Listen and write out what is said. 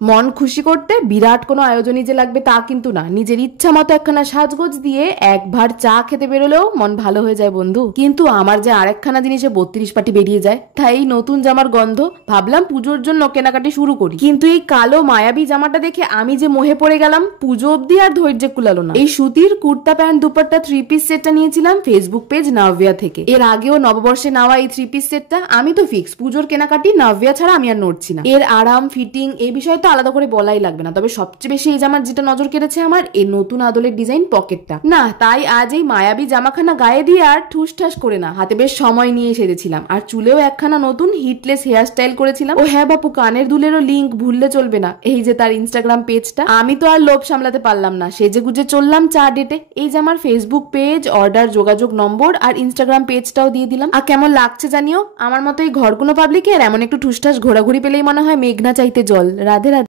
মন খুশি করতে বিরাট কোনো আয়োজনই যে লাগবে তা কিন্তু না, নিজের ইচ্ছা মতো একখানা সাজগোজ দিয়ে এক ভার চা খেতে বেরোলেও মন ভালো হয়ে যায় বন্ধু। কিন্তু আমার যে আরেকখানা জিনিসে 32 পাটি বেরিয়ে যায়, তাই এই নতুন জামার গন্ধ, ভাবলাম পুজোর জন্য কেনাকাটি শুরু করি। কিন্তু এই কালো মায়াবী জামাটা দেখে আমি যে মোহে পড়ে গেলাম, পুজো অব্দি আর ধৈর্য কুলালো না। এই সুতির কুর্তা প্যান্ট দুপাট্টা 3 পিস সেটটা নিয়েছিলাম ফেসবুক পেজ নাভিয়া থেকে। এর আগেও নববর্ষে নেওয়া এই 3 পিস সেটটা আমি তো ফিক্স পুজোর কেনাকাটি নাভিয়া ছাড়া আমি আর নড়ছি না। এর আরাম ফিটিং এই বিষয়ে তো আলাদা করে বলাই লাগবে না, তবে সবচেয়ে বেশি এই জামার যেটা নজর কেড়েছে আমার এই নতুন আদলের ডিজাইন পকেটটা। না তাই আজ এই মায়াবী জামাখানা গায়ে দিয়ে আর ঠুস ঠাস করে না, হাতে বেশ সময় নিয়ে সেজেছিলাম, আর চুলেও একখানা নতুন হিটলেস হেয়ার স্টাইল করেছিলাম। ও হ্যাঁ বাপু, কানের দুলেরও লিংক ভুললে চলবে না, এই যে তার ইনস্টাগ্রাম পেজটা। আমি তো আর লোভ সামলাতে পারলাম না, সেজে গুজে চললাম চা ডেটে। এই জামার ফেসবুক পেজ, অর্ডার, যোগাযোগ নম্বর আর ইনস্টাগ্রাম পেজটাও দিয়ে দিলাম। আর কেমন লাগছে জানিও। আমার মতো এই ঘরকুনো পাবলিকের এমন একটু ঠুসঠাস ঘোরাঘুরি পেলেই মনে হয় মেঘনা চাইতে জল। রাধে রাধে।